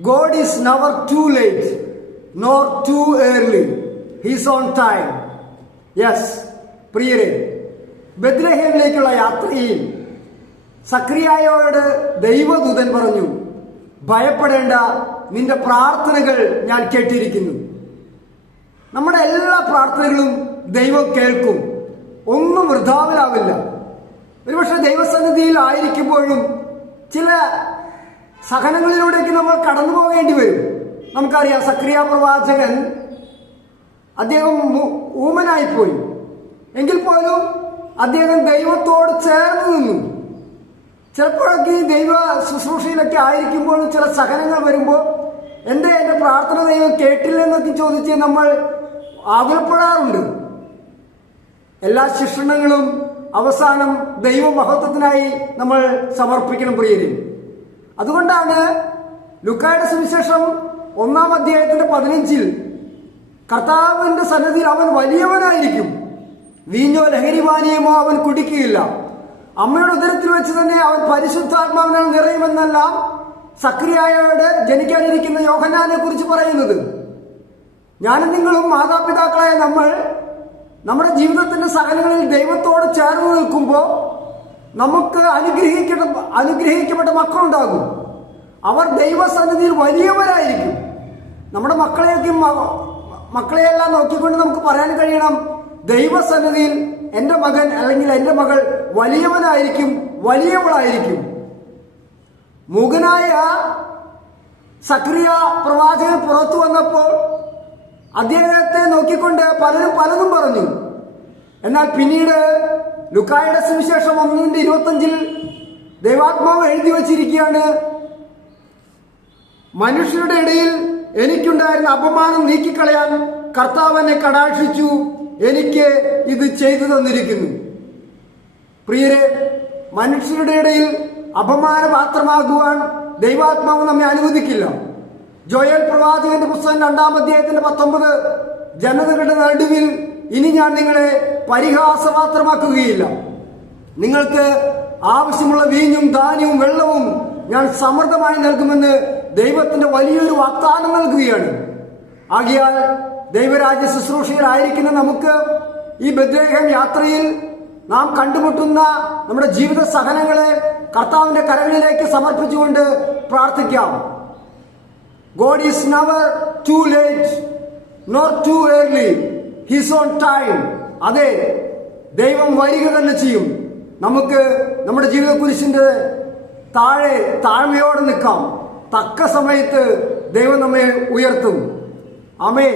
God is never too late nor too early he's on time yes പ്രിയരെ ബദ്രഹേമിലേക്കുള്ള യാത്രയിൽ സക്രിയായോട് ദൈവദൂതൻ പറഞ്ഞു ഭയപ്പെടേണ്ട നിന്റെ പ്രാർത്ഥനകൾ ഞാൻ കേട്ടിരിക്കുന്നു. നമ്മുടെ എല്ലാ പ്രാർത്ഥനകളും ദൈവം കേൾക്കും. ഒന്നും വൃഥാവിലാവില്ല. ഒരുപക്ഷെ ദൈവസന്നിധിയിൽ ആയിരിക്കുമ്പോഴും ചില സഹനങ്ങളിലൂടെയൊക്കെ നമ്മൾ കടന്നു പോകേണ്ടി വരും. നമുക്കറിയാം സക്രിയ പ്രവാചകൻ അദ്ദേഹം ഊമനായിപ്പോയി. എങ്കിൽ പോലും അദ്ദേഹം ദൈവത്തോട് ചേർന്ന് നിന്നു. ചിലപ്പോഴൊക്കെ ഈ ദൈവ ശുശ്രൂഷയിലൊക്കെ ആയിരിക്കുമ്പോഴും ചില സഹനങ്ങൾ വരുമ്പോൾ എന്റെ എന്റെ പ്രാർത്ഥന ദൈവം കേട്ടില്ലെന്നൊക്കെ ചോദിച്ച് നമ്മൾ ആകുലപ്പെടാറുണ്ട്. എല്ലാ ശിക്ഷണങ്ങളും അവസാനം ദൈവമഹത്വത്തിനായി നമ്മൾ സമർപ്പിക്കണം പ്രിയരെ. അതുകൊണ്ടാണ് ലുക്കായുടെ സുവിശേഷം ഒന്നാം അധ്യായത്തിന്റെ പതിനഞ്ചിൽ കർത്താവിന്റെ സന്നദ്ധിയിൽ അവൻ വലിയവനായിരിക്കും. വീഞ്ഞോ ലഹരിപാനീയമോ അവൻ കുടിക്കുകയില്ല. അമ്മയുടെ ഉദരത്തിൽ വെച്ച് തന്നെ അവൻ പരിശുദ്ധാത്മാവിനാൽ നിറയുമെന്നല്ല സക്രിയായോട് ജനിക്കാനിരിക്കുന്ന യോഹനാനെ കുറിച്ച് പറയുന്നത്. ഞാനും നിങ്ങളും മാതാപിതാക്കളായ നമ്മൾ നമ്മുടെ ജീവിതത്തിന്റെ സഹനങ്ങളിൽ ദൈവത്തോട് ചേർന്ന് നിൽക്കുമ്പോൾ നമുക്ക് അനുഗ്രഹിക്കപ്പെട്ട അനുഗ്രഹിക്കപ്പെട്ട മക്കളുണ്ടാകും. അവർ ദൈവസന്നിധിയിൽ വലിയവരായിരിക്കും. നമ്മുടെ മക്കളെയൊക്കെ മക്കളെയെല്ലാം നോക്കിക്കൊണ്ട് നമുക്ക് പറയാൻ കഴിയണം ദൈവസന്നിധിയിൽ എന്റെ മകൻ അല്ലെങ്കിൽ എന്റെ മകൾ വലിയവനായിരിക്കും വലിയവളായിരിക്കും. മൂകനായ സക്രിയ പ്രവാചകൻ പുറത്തു വന്നപ്പോൾ അദ്ദേഹത്തെ നോക്കിക്കൊണ്ട് പലരും പലതും പറഞ്ഞു. എന്നാൽ പിന്നീട് ലുക്കായുടെ സുവിശേഷം ഒന്നിന്റെ ഇരുപത്തഞ്ചിൽ ദൈവാത്മാവ് എഴുതി വച്ചിരിക്കുകയാണ്. മനുഷ്യരുടെ ഇടയിൽ എനിക്കുണ്ടായിരുന്ന അപമാനം നീക്കിക്കളയാൻ കർത്താവ് കടാക്ഷിച്ചു. എനിക്ക് ഇത് ചെയ്തു തന്നിരിക്കുന്നു. പ്രിയരെ മനുഷ്യരുടെ ഇടയിൽ അപമാനപാത്രമാകുവാൻ ദൈവാത്മാവ് നമ്മെ അനുവദിക്കില്ല. ജോയൽ പ്രവാചകന്റെ പുസ്തകം രണ്ടാം അധ്യായത്തിന്റെ പത്തൊമ്പത് ജനതകളുടെ നടുവിൽ ഇനി ഞാൻ നിങ്ങളെ പരിഹാസമാത്രമാക്കുകയില്ല നിങ്ങൾക്ക് ആവശ്യമുള്ള വീഞ്ഞും ധാന്യവും വെള്ളവും ഞാൻ സമൃദ്ധമായി നൽകുമെന്ന് ദൈവത്തിന്റെ വലിയൊരു വാഗ്ദാനം നൽകുകയാണ്. ആകിയാൽ ദൈവരാജ്യ ശുശ്രൂഷയിലായിരിക്കുന്ന നമുക്ക് ഈ ബദ്രേഹം യാത്രയിൽ നാം കണ്ടുമുട്ടുന്ന നമ്മുടെ ജീവിത സഹനങ്ങളെ കർത്താവിന്റെ കരങ്ങളിലേക്ക് സമർപ്പിച്ചുകൊണ്ട് പ്രാർത്ഥിക്കാം. God is never too late not too early his on time അതെ ദൈവം വരിക തന്നെ ചെയ്യും. നമുക്ക് നമ്മുടെ ജീവിത കുരിശിന്റെ താഴെ താഴ്മയോടെ നിൽക്കാം. തക്ക സമയത്ത് ദൈവം നമ്മെ ഉയർത്തും. അമേ